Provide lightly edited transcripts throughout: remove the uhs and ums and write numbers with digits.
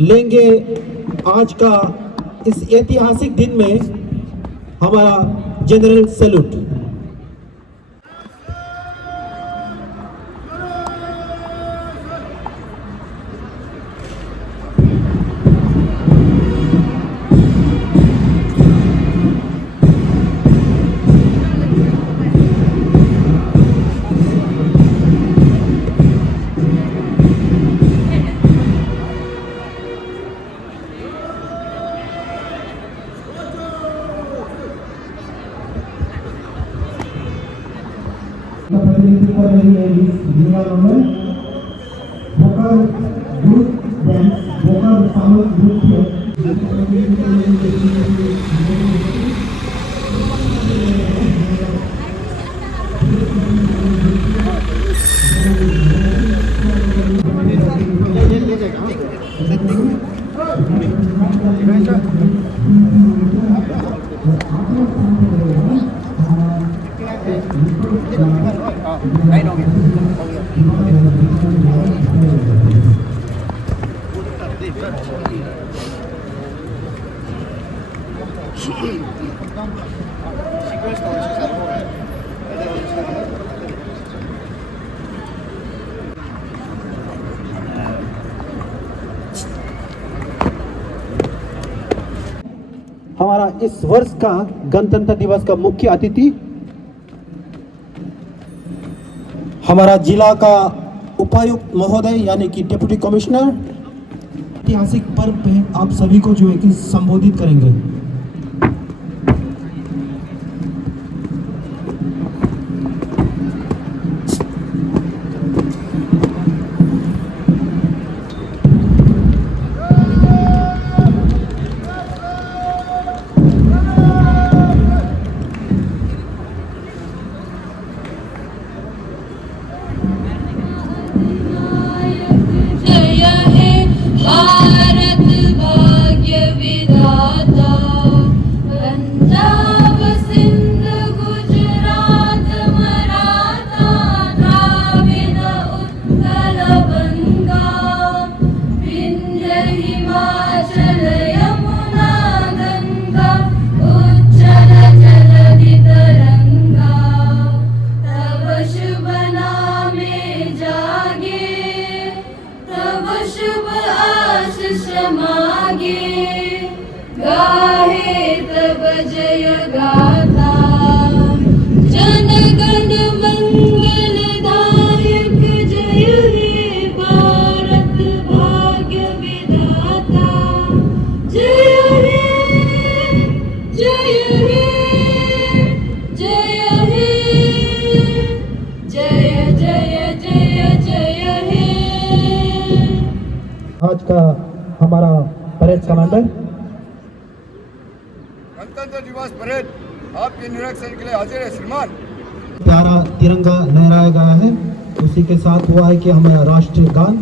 लेंगे आज का इस ऐतिहासिक दिन में हमारा जनरल सैल्यूट। प्रतिनिधित्व कर रही है इस युवा में भोकर ग्रुप डांस भोकर सामूहिक नृत्य हमारा इस वर्ष का गणतंत्र दिवस का मुख्य अतिथि हमारा जिला का उपायुक्त महोदय यानी कि डिप्टी कमिश्नर ऐतिहासिक पर्व पे आप सभी को जो है कि संबोधित करेंगे। जय गाता जन गण मंगलदायक जय हे भारत भाग्य विधाता जय हे जय हे जय हे जय जय जय जय हे। आज का हमारा परेड कमांडर गणतंत्र दिवस परेड आपके निरीक्षण के लिए हाजिर है श्रीमान। प्यारा तिरंगा लहराया गया है, उसी के साथ हुआ है कि हमारा राष्ट्रीय गान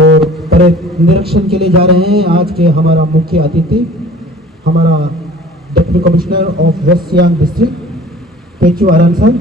और परेड निरीक्षण के लिए जा रहे हैं आज के हमारा मुख्य अतिथि हमारा deputy commissioner of West Siang district Pechu Aran sir.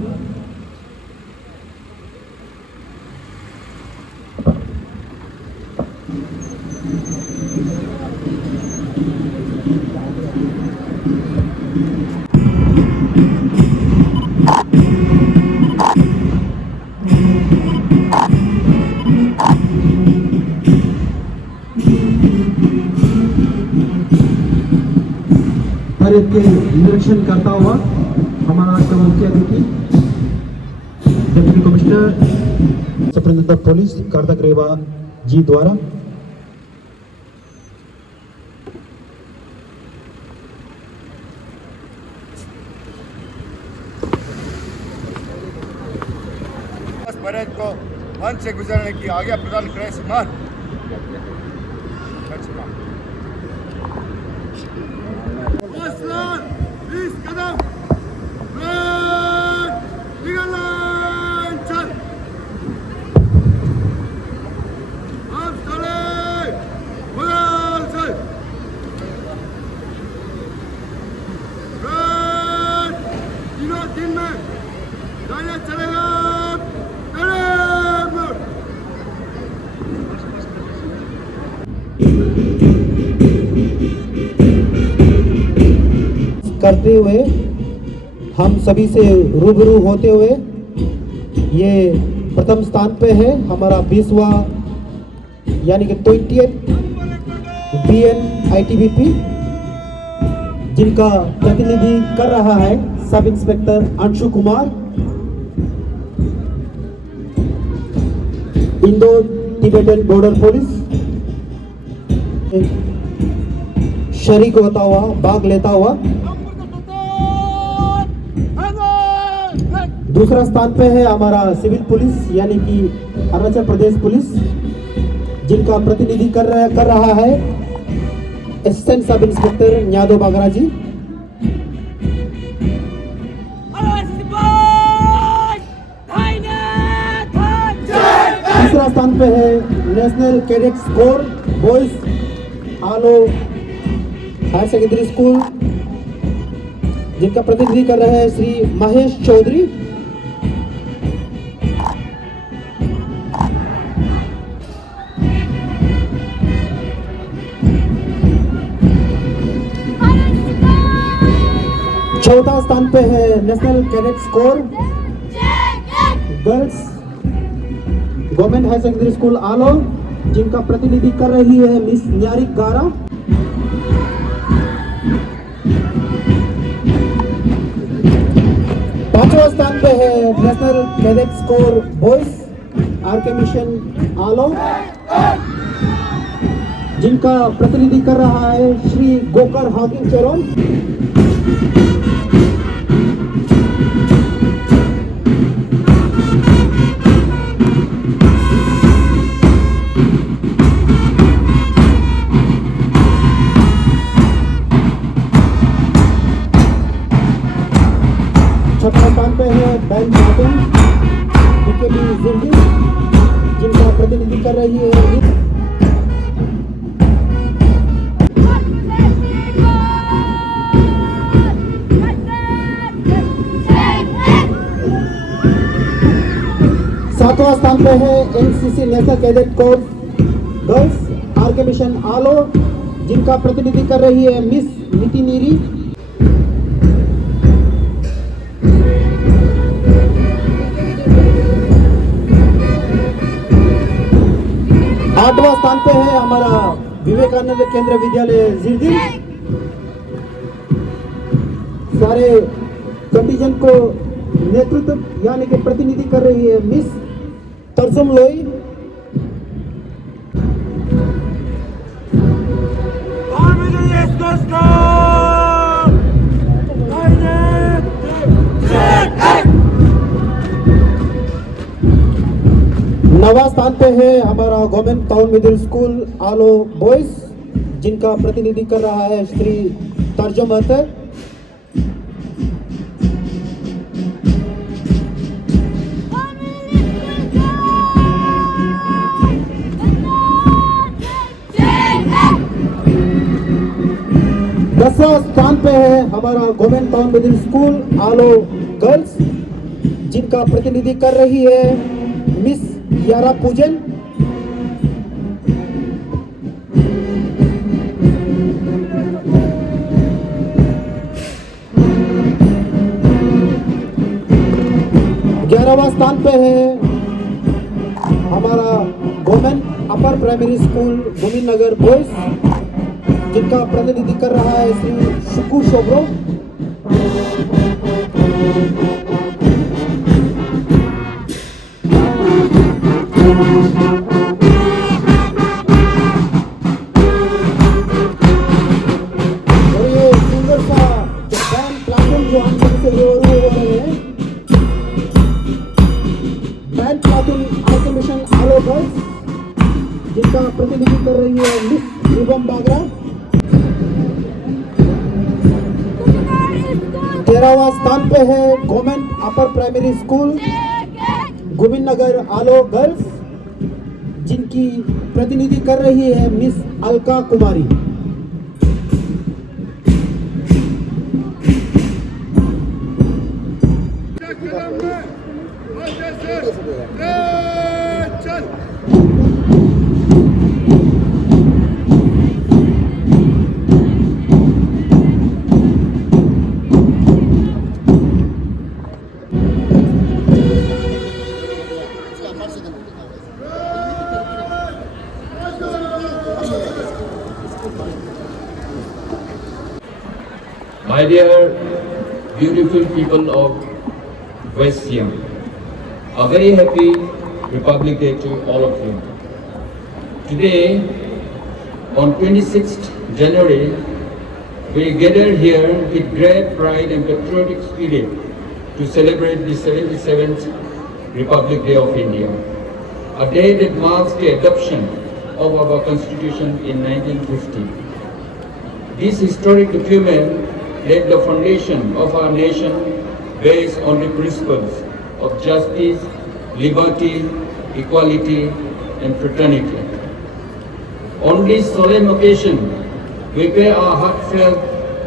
Parade के निरीक्षण करता हुआ हमारा आज का मुख्य अतिथि deputy commissioner superintendent police Kartik Reva ji द्वारा परेड को मंच से गुजरने की आज्ञा प्रदान करें श्रीमान। करते हुए हम सभी से रूबरू होते हुए ये प्रथम स्थान पे है हमारा 20वां यानी कि 20th BN ITBP, जिनका प्रतिनिधि कर रहा है sub inspector Anshu Kumar, Indo Tibetan border police शरीक होता हुआ, भाग लेता हुआ। दूसरा स्थान पे है हमारा सिविल पुलिस यानी कि अरुणाचल प्रदेश पुलिस, जिनका प्रतिनिधि कर रहा है असिस्टेंट सब इंस्पेक्टर न्यादो बागरा जी। तीसरा स्थान पे है नेशनल कैडेट्स कोर बॉयज आलो हायर सेकेंडरी स्कूल, जिनका प्रतिनिधि कर रहे हैं श्री महेश चौधरी। चौथा स्थान पे है National Cadets Corps girls government higher secondary school Aalo, जिनका प्रतिनिधि कर रही है मिस न्यारिक गारा। पांचवा स्थान पे है National Cadets Corps boys RK Mission Aalo, जिनका प्रतिनिधि कर रहा है श्री गोकर हाकिम चेरोन। छठवां स्थान पे है बैंक प्लाटून बीकेबी जिंदगी, जिनका प्रतिनिधि कर रही है सातवां स्थान पे है NCC National Cadet Corps girls RK Mission Aalo, जिनका प्रतिनिधि कर रही है मिस नीति नीरी। आठवां स्थान पे है हमारा विवेकानंद केंद्र विद्यालय जिरदिल। सारे कंटीजेंट को नेतृत्व यानी कि प्रतिनिधि कर रही है मिस तरसम लोई। नवा स्थान पे है हमारा गवर्नमेंट टाउन मिडिल स्कूल आलो बॉयज, जिनका प्रतिनिधि कर रहा है श्री तर्जुम अख्तर। दसवां स्थान पे है हमारा गवर्नमेंट टाउन मिडिल स्कूल आलो गर्ल्स, जिनका प्रतिनिधि कर रही है मिस यारा पूजन। ग्यारहवां स्थान पे है हमारा government upper primary school Govind Nagar boys, जिनका प्रतिनिधि कर रहा है श्री शुकू शोब्रो। और ये सुंदर सा जो बैंड प्लाटून जो हम सभी से रूबरू हो रहे हैं, बैंड प्लाटून आरके मिशन आलो गर्ल्स, जिनका प्रतिनिधि कर रही है मिस शुभम बागरा। 13वां स्थान पे है government upper primary school Govind Nagar Aalo girls, जिनकी प्रतिनिधि कर रही है miss Alka Kumari. dear beautiful people of West Siam, a very happy Republic Day to all of you. Today, on 26th January, we gather here with great pride and patriotic spirit to celebrate the 77th Republic Day of India, a day that marks the adoption of our Constitution in 1950. This historic document laid the foundation of our nation based on the principles of justice, liberty, equality, and fraternity. On this solemn occasion, we pay our heartfelt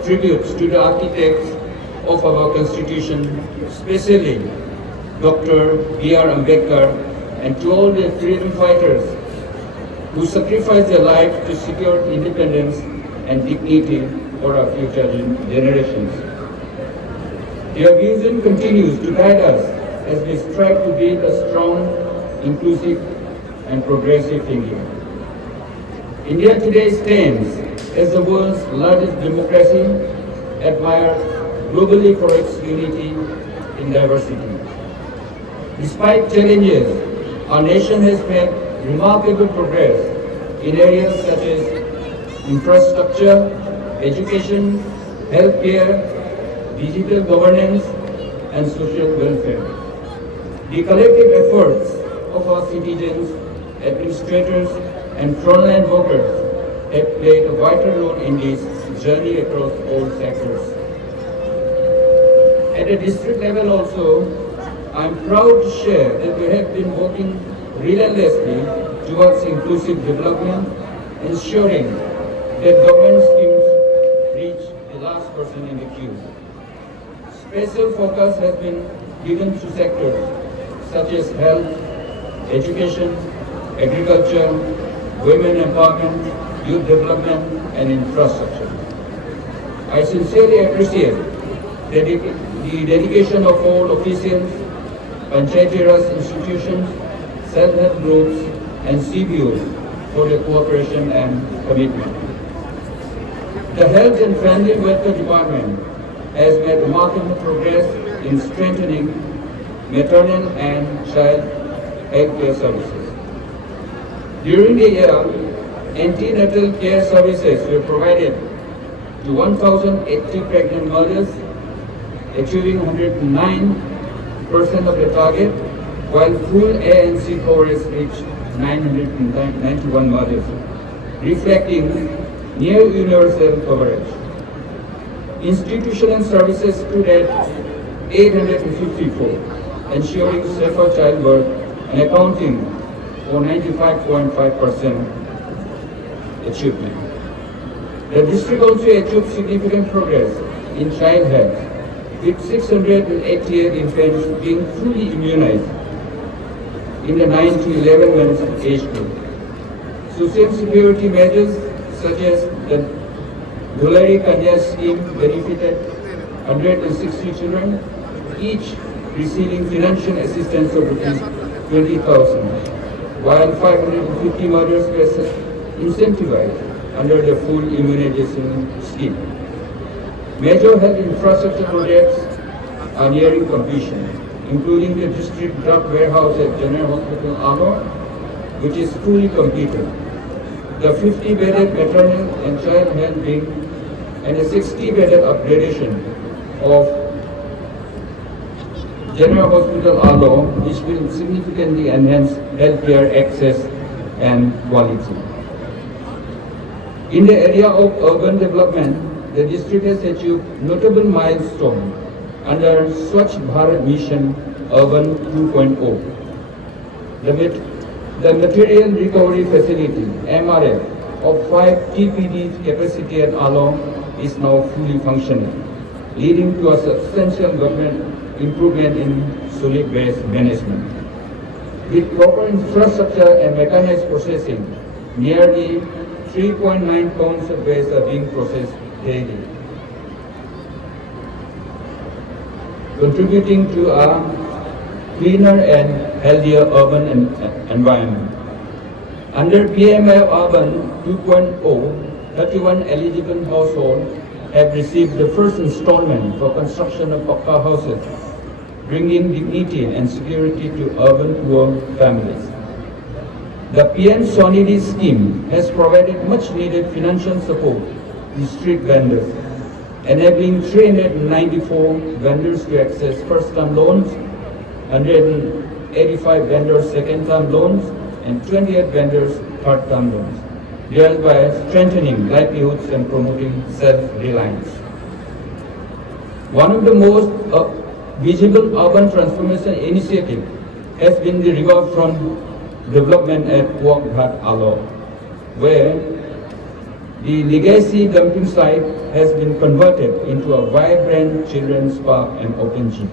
tributes to the architects of our Constitution, especially Dr. B.R. Ambedkar, and to all the freedom fighters who sacrificed their lives to secure independence and dignity for our future generations. Their vision continues to guide us as we strive to build a strong, inclusive, and progressive India. India today stands as the world's largest democracy, admired globally for its unity in diversity. Despite challenges, our nation has made remarkable progress in areas such as infrastructure, education, healthcare, digital governance, and social welfare. The collective efforts of our citizens, administrators, and frontline voters have played a vital role in this journey across all sectors. At the district level also, I am proud to share that we have been working relentlessly towards inclusive development, ensuring that government schemes reach the last person in the queue. Special focus has been given to sectors such as health, education, agriculture, women empowerment, youth development, and infrastructure. I sincerely appreciate the dedication of all officials, Panchayati Raj institutions, self-help groups, and CBOs for their cooperation and commitment. The Health and Family Welfare Department has made remarkable progress in strengthening maternal and child health care services. During the year, antenatal care services were provided to 1,080 pregnant mothers, achieving 109% of the target, while full ANC coverage reached 991 mothers, reflecting near universal coverage. Institutional services stood at 854, ensuring safer childbirth and accounting for 95.5% achievement. The district also achieved significant progress in child health, with 688 infants being fully immunized in the 9 to 11 months age group. Social security measures such as the Dulari Kanya scheme benefited 160 children, each receiving financial assistance of ₹20,000, while 550 mothers were incentivized under the full immunization scheme. Major health infrastructure projects are nearing completion, including the district drug warehouse at General Hospital Amo, which is fully completed, the 50-bedded maternal and child health wing, and a 60-bedded upgradation of General Hospital Alo, which will significantly enhance healthcare access and quality. In the area of urban development, the district has achieved notable milestones under Swachh Bharat Mission Urban 2.0. The Material Recovery Facility, MRF, of 5 TPD capacity at Alo is now fully functioning, leading to a substantial government improvement in solid waste management. With proper infrastructure and mechanized processing, nearly 3.9 tons of waste are being processed daily, contributing to a cleaner and healthier urban environment. Under PMI Urban 2.0, 31 eligible households have received the first installment for construction of Pakka houses, bringing dignity and security to urban poor families. The PM Swanidhi scheme has provided much needed financial support to street vendors, enabling 394 vendors to access first-term loans, 185 vendors second-term loans, and 28 vendors third-term loans, thereby strengthening livelihoods and promoting self-reliance. One of the most visible urban transformation initiative has been the riverfront development at Wokghat Alo, where the legacy dumping site has been converted into a vibrant children's park and open gym.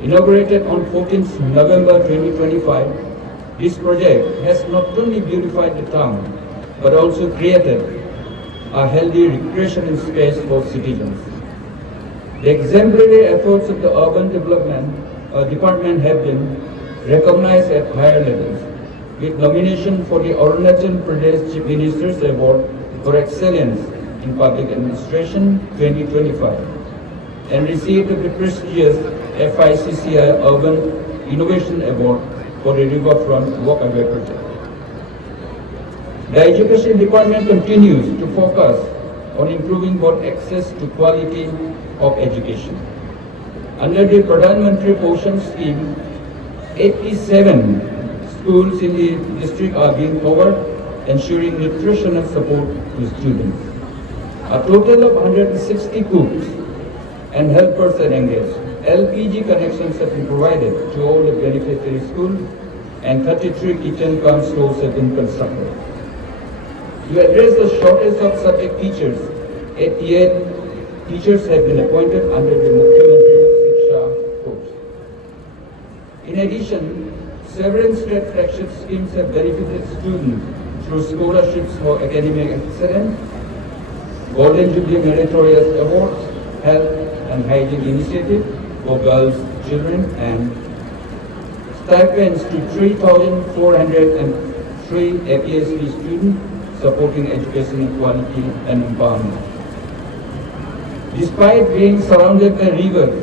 Inaugurated on 14th November 2025, this project has not only beautified the town, but also created a healthy recreational space for citizens. The exemplary efforts of the urban development department have been recognized at higher levels, with nomination for the Arunachal Pradesh Chief Minister's Award for Excellence in Public Administration 2025 and receipt of the prestigious FICCI Urban Innovation Award for the Riverfront Walkway project. The Education Department continues to focus on improving both access to quality of education. Under the Pradhan Mantri Poshan scheme, 87 schools in the district are being covered, ensuring nutritional support to students. A total of 160 cooks and helpers are engaged. LPG connections have been provided to all the beneficiary schools and 33 kitchen cum stores have been constructed. To address the shortage of subject teachers, 88 teachers have been appointed under the Mukhyamantri Shiksha course. In addition, several state flagship schemes have benefited students through scholarships for academic excellence, Golden Jubilee Meritorious Awards, Health and Hygiene Initiative for girls, children, and stipends to 3,403 APSD students supporting education equality and empowerment. Despite being surrounded by rivers,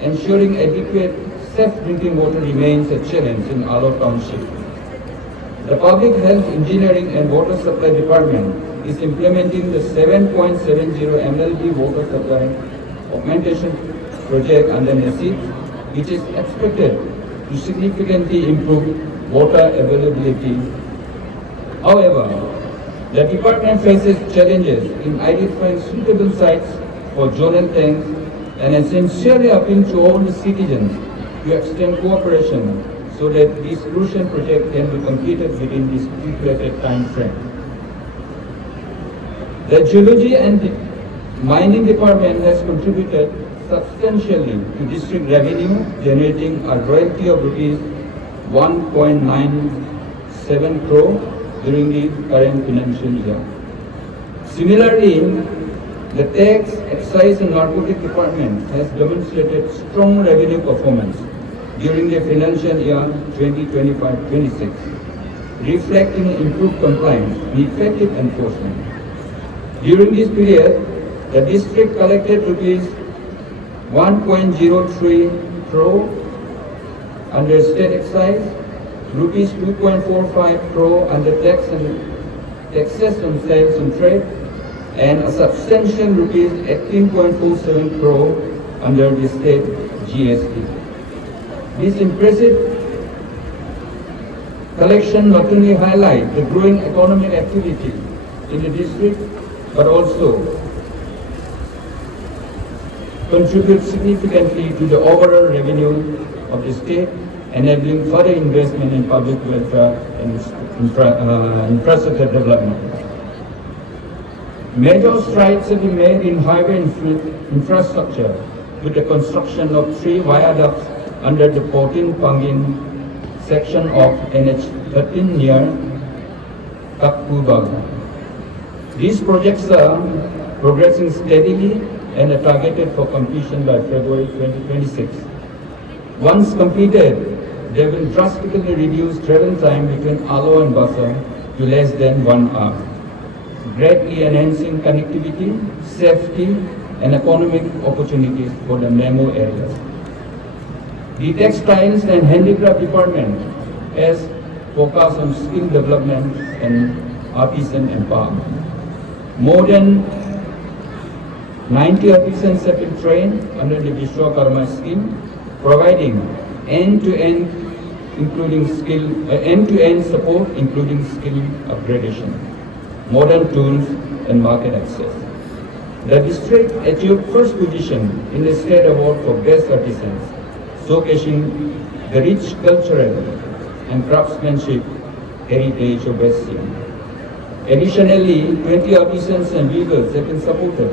ensuring adequate safe drinking water remains a challenge in Alo Township. The Public Health Engineering and Water Supply Department is implementing the 7.70 MLD water supply augmentation project under NESIP, which is expected to significantly improve water availability. However, the department faces challenges in identifying suitable sites for zonal tanks and is sincerely appealing to all the citizens to extend cooperation so that this crucial project can be completed within this stipulated time frame. The Geology and Mining Department has contributed substantially to district revenue, generating a royalty of rupees 1.97 crore during the current financial year. Similarly, the Tax, Excise and Narcotic Department has demonstrated strong revenue performance during the financial year 2025-26, reflecting improved compliance and effective enforcement. During this period, the district collected rupees 1.03 crore under state excise, rupees 2.45 crore under taxes on sales and trade, and a substantial rupees 18.47 crore under the state GST. This impressive collection not only highlights the growing economic activity in the district, but also contributes significantly to the overall revenue of the state, enabling further investment in public welfare and infrastructure development. Major strides have been made in highway infrastructure with the construction of 3 viaducts under the Potin Pangin section of NH13 near Kakubag. These projects are progressing steadily and are targeted for completion by February 2026. Once completed, they will drastically reduce travel time between Alo and Basa to less than 1 hour. greatly enhancing connectivity, safety, and economic opportunities for the Nemo areas. The Textiles and Handicraft Department has focused on skill development and artisan empowerment. More than 90 artisans have been trained under the Vishwakarma scheme, providing end-to-end support, including skill upgradation, modern tools, and market access. The district achieved first position in the state award for best artisans, showcasing the rich cultural and craftsmanship heritage of West Siam. Additionally, 20 artisans and weavers have been supported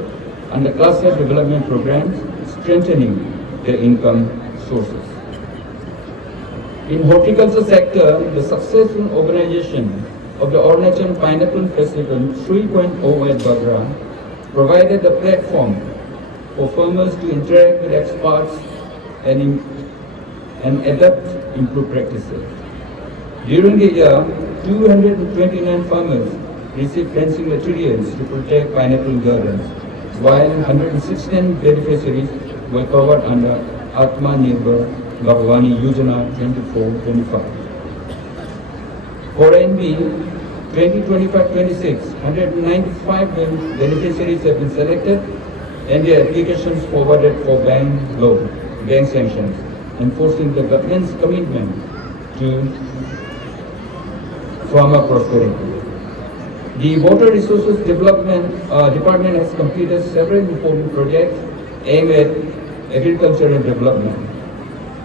under cluster development programs, strengthening their income sources. In horticulture sector, the successful organization of the Arunachal Pineapple Festival 3.0 at Bagra provided a platform for farmers to interact with experts and adapt improved practices. During the year, 229 farmers received fencing materials to protect pineapple gardens, while 116 beneficiaries were covered under Atma Nirbhar Bhagwani Yojana 24-25. For NB 2025-26, 195 beneficiaries have been selected and their applications forwarded for bank loan, bank sanctions, enforcing the government's commitment to farmer prosperity. The Water Resources Development Department has completed several important projects aimed at agricultural development.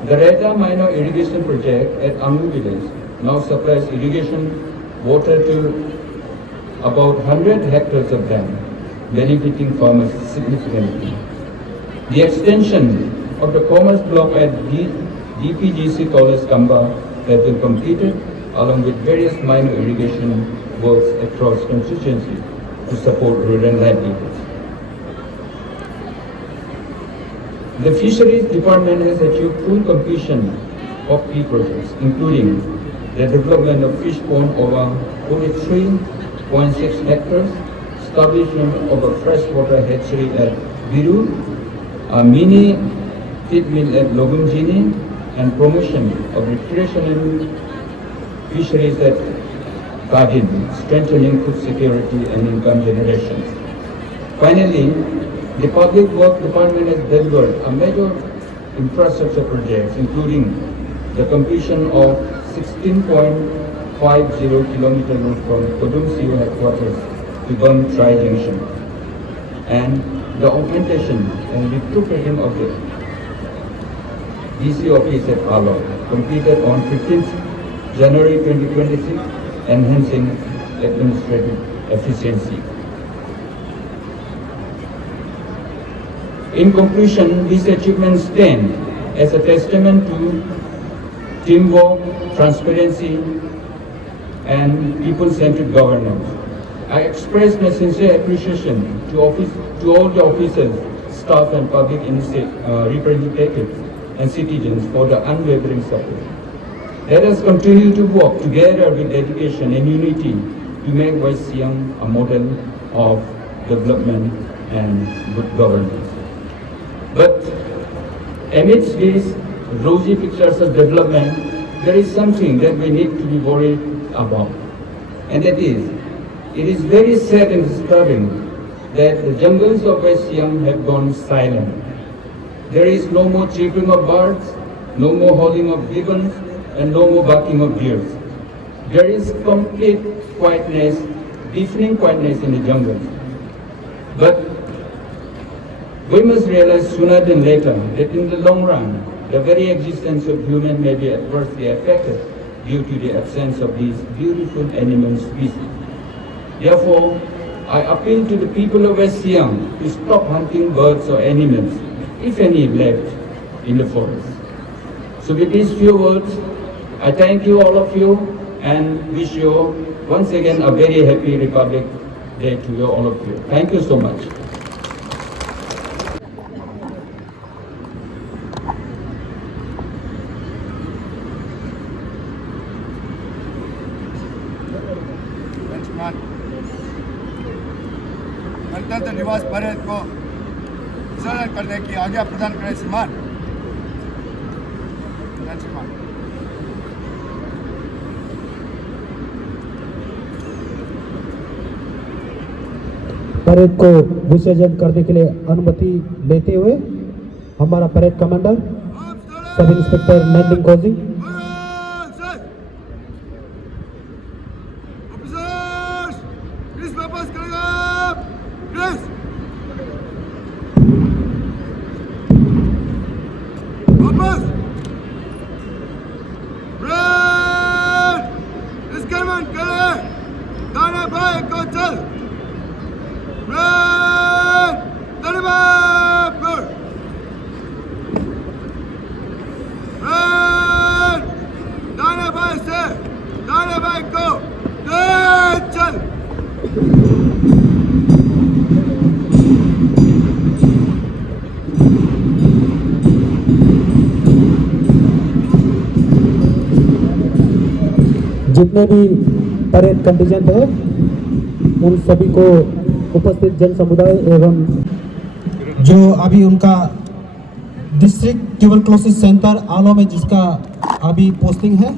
The Reta Minor Irrigation Project at Angu village now supplies irrigation water to about 100 hectares of land, benefiting farmers significantly. The extension of the commerce block at DPGC College Kamba has been completed, along with various minor irrigation works across constituencies to support rural livelihoods. The Fisheries Department has achieved full completion of key projects, including the development of fish pond over 43.6 hectares, establishment of a freshwater hatchery at Biru, a mini feed mill at Logumjini, and promotion of recreational fisheries at Kadin, strengthening food security and income generation. Finally, the Public Works Department has delivered a major infrastructure projects, including the completion of 16.50 km road from Kodum CO headquarters to Bum Tri Junction, and the augmentation and retrofitting of the DC office at Alor, completed on 15th January 2026, enhancing administrative efficiency. In conclusion, these achievements stand as a testament to teamwork, transparency, and people-centered governance. I express my sincere appreciation to all the officers, staff, and public representatives and citizens for the unwavering support. Let us continue to work together with dedication and unity to make West Siam a model of development and good governance. But amidst these rosy pictures of development, there is something that we need to be worried about. And that is, it is very sad and disturbing that the jungles of West Siam have gone silent. There is no more chirping of birds, no more howling of gibbons, and no more barking of deers. There is complete quietness, deafening quietness in the jungles. But we must realize sooner than later that in the long run, the very existence of human may be adversely affected due to the absence of these beautiful animal species. Therefore, I appeal to the people of West Siam to stop hunting birds or animals, if any left in the forest. So with these few words, I thank you, all of you, and wish you once again a very happy Republic Day to you, all of you. Thank you so much. Srinivas parade को विसर्जन करने की आज्ञा प्रदान करें श्रीमान। श्रीमान parade को विसर्जन करने के लिए अनुमति लेते हुए हमारा parade commander sub inspector Nandin Koji जितने भी परेड कंटिजेंट है उन सभी को उपस्थित जन समुदाय एवं जो अभी उनका डिस्ट्रिक्ट ट्यूबरक्लोसिस सेंटर आलो में जिसका अभी पोस्टिंग है,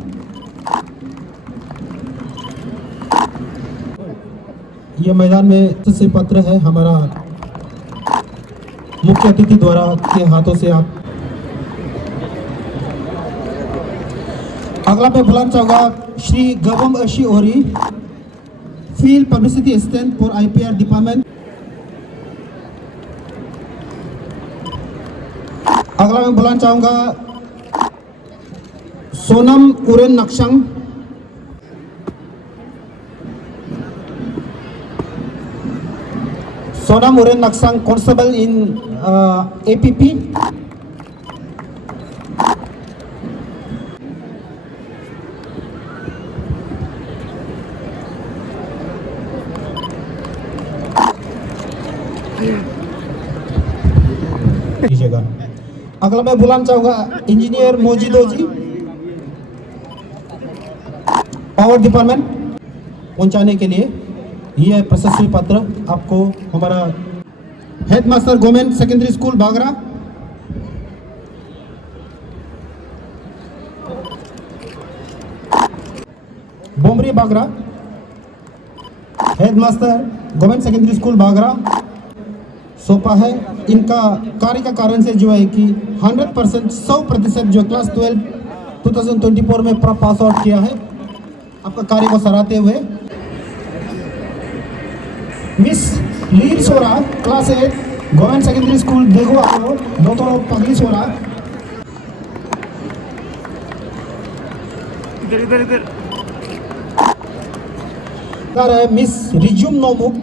यह मैदान में से पत्र है हमारा मुख्य अतिथि द्वारा के हाथों से आप। अगला मैं बुलाना चाहूँगा Shri Gavam Ashi Ori, field publicity assistant for IPR department. अगला मैं बुलाना चाहूँगा Sonam Uren Nakshang, Sonam Uren Nakshang constable in APP। अगला मैं बुलाना चाहूंगा engineer Mojido ji, power department पहुंचाने के लिए। यह प्रशस्ति पत्र आपको हमारा headmaster government secondary school Bagra, Bomri Bagra, headmaster government secondary school Bagra सौंपा है। इनका कार्य का कारण से जो है कि 100% 100% जो क्लास 12 2024 में पास आउट किया है, आपका कार्य को सराहते हुए मिस लीड सोरा क्लास 8 गवर्नमेंट सेकेंडरी स्कूल देखो आपको डॉक्टर पगली सोरा, इधर है मिस रिज्यूम नोमुक,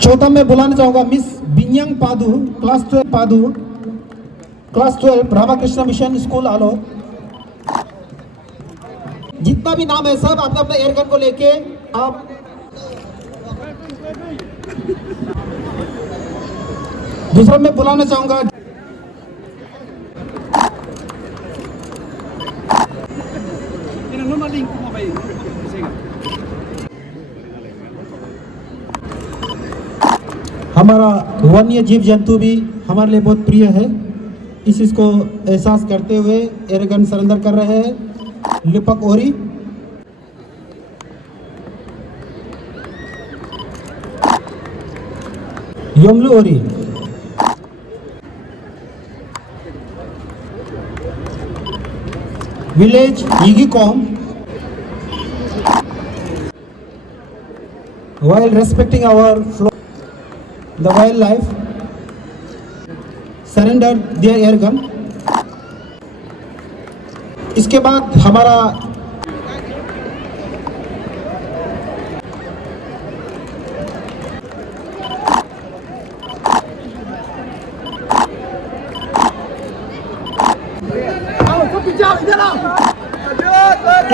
चौथा मैं बुलाना चाहूंगा miss Binyang Padu class 12 Ramakrishna Mission school Aalo. जितना भी नाम है सब अपना अपना एयरगन को लेके आप दूसरा मैं बुलाना चाहूंगा हमारा वन्य जीव जंतु भी हमारे लिए बहुत प्रिय है। इस चीज को एहसास करते हुए एयरगन सरेंडर कर रहे हैं लिपक ओरी, योमलू ओरी, village यिगिकॉम, while respecting our flow, the wildlife surrendered their airgun। इसके बाद हमारा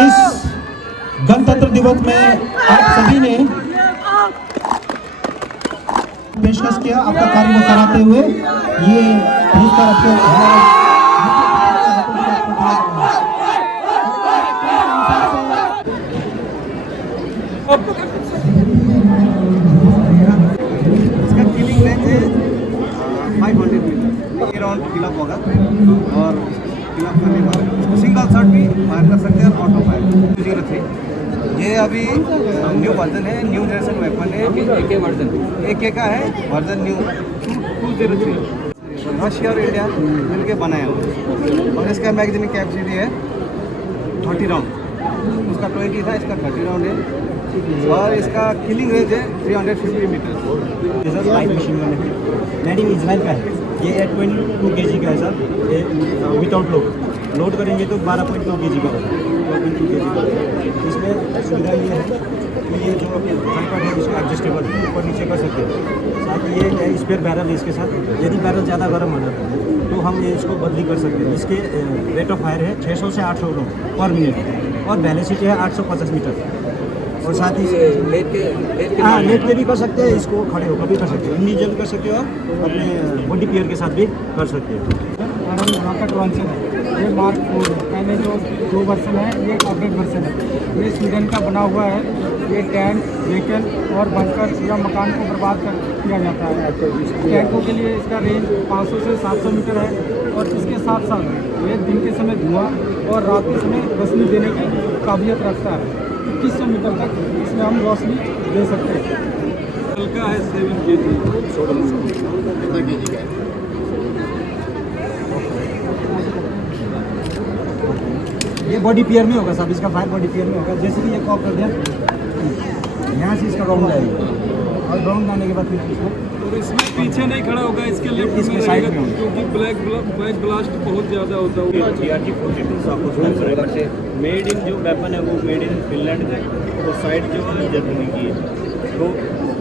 इस गणतंत्र दिवस में आप सभी ने पेशकश किया, आपका कार्य को सराहते हुए ये पुरस्कार आपको फिलअप होगा और फिलअप करने के बाद इसको सिंगल शॉट भी फायर कर सकते हैं और ऑटो फायर 203 ये अभी न्यू वर्जन है, न्यू जनरेशन वेपन है, AK वर्जन AK का है वर्जन न्यू 203 रशिया और इंडिया मिलके बनाया हुआ और इसका मैगजीन कैपेसिटी है 30 राउंड, उसका 20 था, इसका 30 राउंड है और इसका किलिंग रेंज है 350 मीटर। लाइट मशीन गन है, मेड इन इजराइल का है। ये 8.2 kg का है सर, ये विदाउट लोड करेंगे तो 12.2 kg का होगा, 12.2 kg का। इसमें सुविधा ये है कि ये जो ट्राइपॉड है इसको एडजस्टेबल ऊपर नीचे कर सकते हैं। साथ ही ये स्पेयर बैरल है इसके साथ, यदि बैरल ज़्यादा गर्म हो जाता है तो हम ये इसको बदली कर सकते हैं। इसके रेट ऑफ फायर है 600 से 800 राउंड पर मिनट और वेलोसिटी है 850 मीटर। और साथ ही लेट के भी कर सकते हैं, इसको खड़े होकर भी कर सकते हैं, इंडिविजुअल कर सकते हो और अपने बॉडी पेयर के साथ भी कर सकते हो। रॉकेट लॉन्चर है ये मार्क 4 पहले जो 2 वर्सन है ये अपडेट वर्सन है। ये स्वीडन का बना हुआ है। ये टैंक व्हीकल और बंकर या मकान को बर्बाद किया जाता है। टैंकों के लिए इसका रेंज 500 से 700 मीटर है और इसके साथ साथ ये दिन के समय धुआं और रात के समय रोशनी देने की काबिलियत रखता है। 2100 मीटर तक इसमें हम रोशनी दे सकते हैं। हल्का है 7 kg। कितना केजी का है? ये बॉडी पेयर में होगा साहब, इसका फायर बॉडी पेयर में होगा। जैसे कि ये कॉक कर दिया यहाँ से इसका राउंड आएगा और राउंड आने के बाद फिर इसको और इसमें पीछे नहीं खड़ा होगा, इसके लेफ्ट इसके में साइड रहेगा में होगा। क्योंकि ब्लैक ब्लास्ट बहुत ज़्यादा होता है। GRT-42 मेड इन जो वेपन है वो मेड इन फिनलैंड है और साइड जो है जर्मनी की है। तो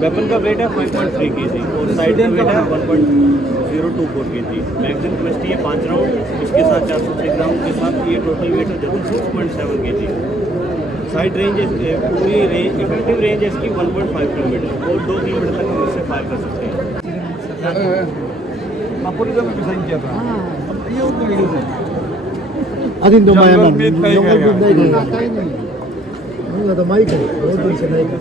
वेपन का वेट है 5.3 kg और साइड का वेट है 1.024 kg। मैगजीन कैपेसिटी है 5 राउंड, इसके साथ 406 राउंड के साथ ये टोटल वेट है 6.7 kg। साइड रेंज पूरी रेंज इफेक्टिव रेंज है इसकी 1.5 किलोमीटर और 2 किलोमीटर तक हम इससे फायर कर सकते हैं। नापोली में भी साइन किया था। ये उनको यूज है। अदिन तो जंगल में नहीं गया। नहीं तो माइक है, बहुत दिन से नहीं कर।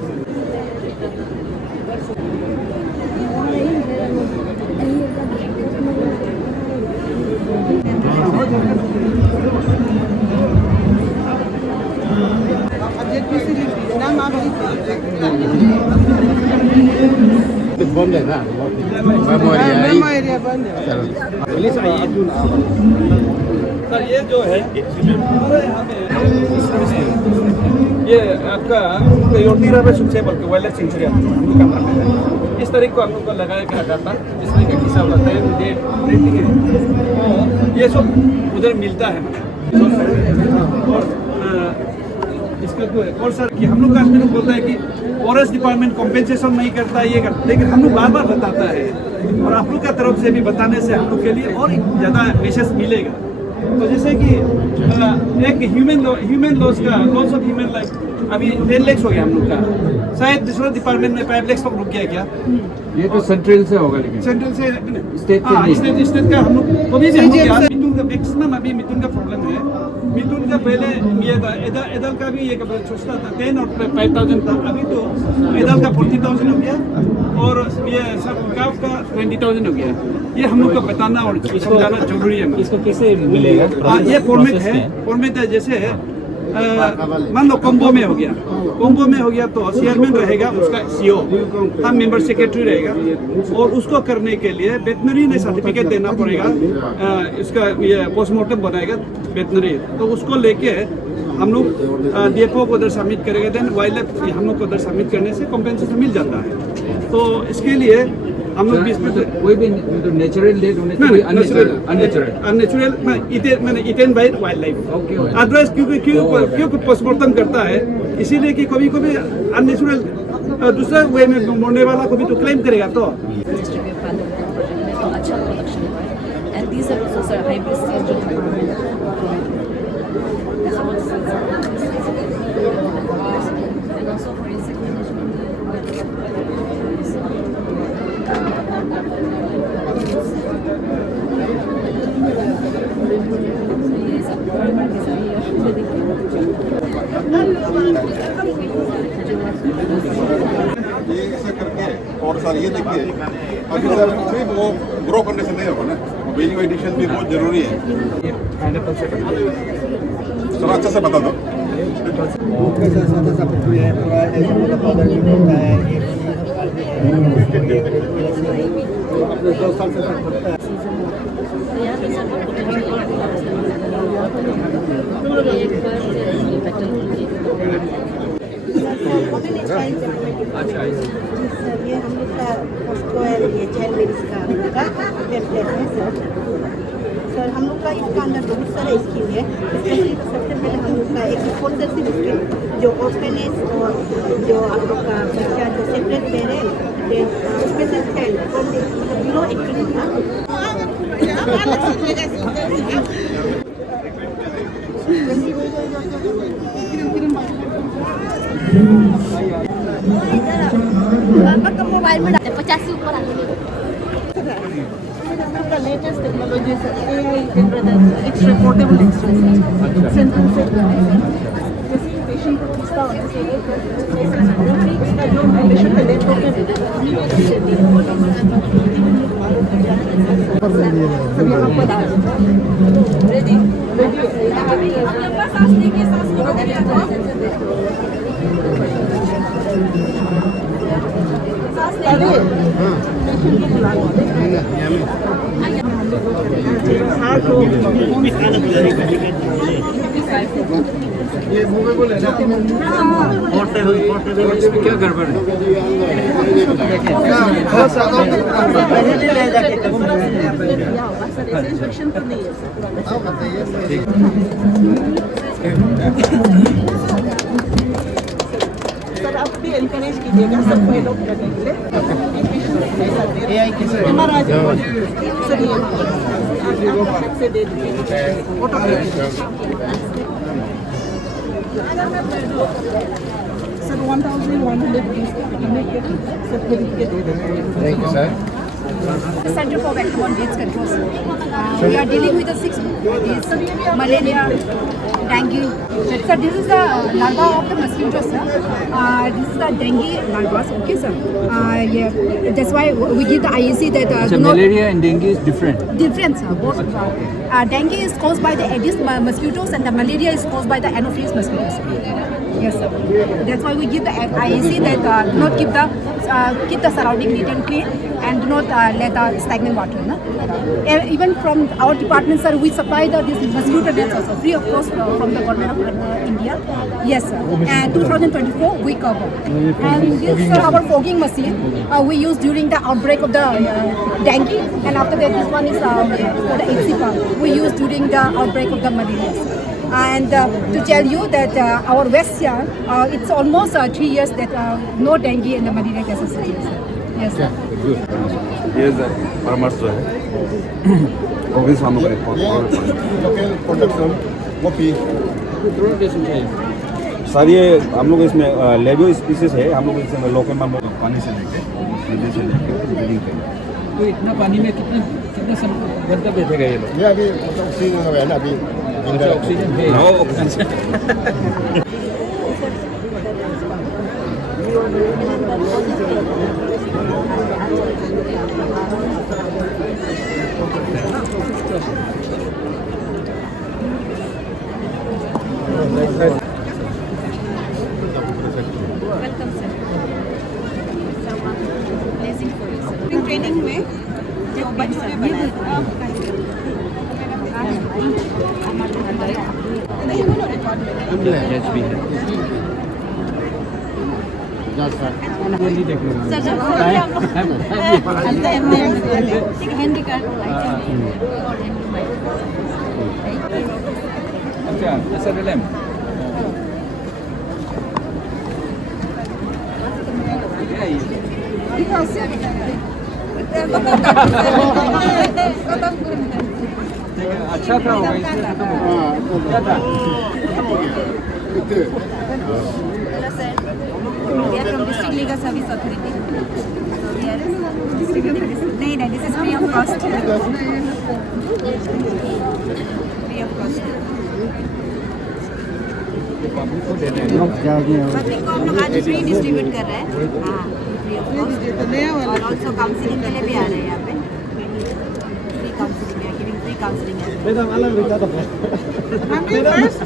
बंद है ना मेमो एरिया बंद है। सर ये जो है ये आपका योटीरा में सबसे बल्कि वायरलेस सेंचुरी हम लोग का नाम है। इस तारीख को हम लोग को लगाया गया जाता जिसमें का हिसाब लगता है डेट प्रिंटिंग है ये सब उधर मिलता है। और इसका तो है और सर कि हम लोग का आदमी लोग बोलता है कि फॉरेस्ट डिपार्टमेंट कॉम्पेंसेशन नहीं करता ये करता, लेकिन हम लोग बार बार बताता है और आप लोग का तरफ से भी बताने से हम लोग के लिए और ज़्यादा मैसेज मिलेगा। तो जैसे कि एक ह्यूमन लॉस का लॉस ऑफ ह्यूमन लाइफ अभी 10 लाख हो गया हम लोग का, शायद दूसरा डिपार्टमेंट में 5 लाख तक रुक गया क्या? ये तो सेंट्रल से होगा, लेकिन सेंट्रल से स्टेट से स्टेट का हम लोग तो भी मिथुन का मैक्सिमम अभी मिथुन का प्रॉब्लम है। मिथुन का पहले ये था एदल का भी ये सोचता था 10 और 5,000 था, अभी तो एदल का 40,000 हो गया और ये सब काफ का 20,000 हो गया। ये हम लोग को बताना और समझाना जरूरी है। इसको कैसे मिलेगा? ये फॉर्मेट है जैसे मान लो कॉम्बो में हो गया तो चेयरमैन रहेगा, उसका सीओ हम मेंबर सेक्रेटरी रहेगा और उसको करने के लिए वेटनरी ने सर्टिफिकेट देना पड़ेगा। इसका ये पोस्टमार्टम बनाएगा वेटनरी, तो उसको लेके हम लोग डेपो को उधर सबमिट करेंगे, देन वाइल्ड लाइफ हम लोग को उधर सबमिट करने से कॉम्पेंसेशन मिल जाता है। तो इसके लिए हम लोग 20 कोई भी नेचुरल डेथ होने चाहिए, अननेचुरल मैंने eaten by wildlife. Otherwise क्योंकि पोस्टमार्टम करता है इसीलिए कि कभी कभी अननेचुरल दूसरा वे में मरने वाला को भी तो क्लेम करेगा। तो अच्छा प्रोडक्शन है and these are also sir hybrid seeds जो and also for insect ये ऐसा करके और सर ये देखिए अभी सर सिर्फ वो ग्रो करने से नहीं होगा ना, वैल्यू एडिशन भी बहुत जरूरी है। ये पाइनएप्पल से करते हैं। थोड़ा अच्छा से बता दो। दूध के साथ साथ सब्जी है, पूरा ऐसा पूरा पाउडर भी होता है, ये अपने 2 साल से तक होता है। यहाँ पे सब एक बार पेटल अच्छा सर ये हम लोग का पोस्को है, ये चाइल्ड मेडिस का वेबसाइट है सर। हम लोग का इसका अंदर बहुत सारा स्कीम है। स्पेशली तो सबसे पहले हम लोग का एक स्पॉन्सरशिप स्कीम जो ओपननेस और जो आप लोग का बच्चा जो separate parent special child from below activity था। मोबाइल में 50 से ऊपर latest technology x-ray portable x-ray central से जैसे पेशेंट को इसका इसका जो पेशेंट का डेथ होता है रेडी सांस लेके सांस ये मूवेबल है ना? इसमें क्या गड़बड़ है? सर आप भी एनकरेज कीजिएगा सबको हेल्प करने के लिए। महाराज सर ये से दे दीजिए सर 1100 सर्टिफिकेट दे देंगे। Thank you sir. Center for Vector-borne Disease Control. We are dealing with the 6 diseases: malaria, dengue. So this is the larva of the mosquito, sir. This is the dengue larva, okay, sir. Yeah, that's why we give the IEC that. So malaria and dengue is different. Different, sir. Both. Dengue is caused by the Aedes mosquitoes, and the malaria is caused by the Anopheles mosquitoes. Yes, sir. That's why we give the IEC that do not keep the surrounding neat and clean, and do not let the stagnant water. No? Even from our department, sir, we supply this mosquito nets also free of cost from the government of India. Yes, sir. And 2024 we cover. And this is our fogging machine we use during the outbreak of the dengue, and after that this one is for the HCPA we use during the outbreak of the malaria. And to tell you that our West Siam, it's almost 3 years that no dengue and the malaria cases. Yes, sir. ये परामर्श जो है वो भी सामने local production coffee sir ये हम लोग इसमें लेबियो स्पीसीज है। हम लोग इसमें लोकल में पानी से लेके नदी से लेके ब्रीडिंग करेंगे। तो इतना पानी में कितना घंटा बैठेगा ये लोग? ये अभी ऑक्सीजन है ना अभी ऑक्सीजन है। Welcome, sir. Blessing for you, sir. Training में जो बच्चों ने बनाया हैंडी कार्ड अच्छा SRLM अच्छा था होगा इसमें खत्म हो गया क्या था? Hello, sir. We are from District Legal Service Authority. So we are distributing this. No, this is free of cost. Free of cost. Public को देना है पब्लिक को हम लोग आज फ्री डिस्ट्रीब्यूट कर रहे हैं। हाँ, फ्री ऑफ कॉस्ट। और ऑल्सो काउंसलिंग के लिए भी आ रहे हैं यहाँ पे। फ्री काउंसलिंग काउंसलिंग है। हमने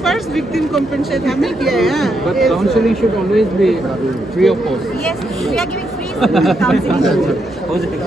फर्स्ट विक्टिम कॉम्पेंसेट हमें किया है। But counseling should always be free of cost. Yes, we are giving free counseling. Positive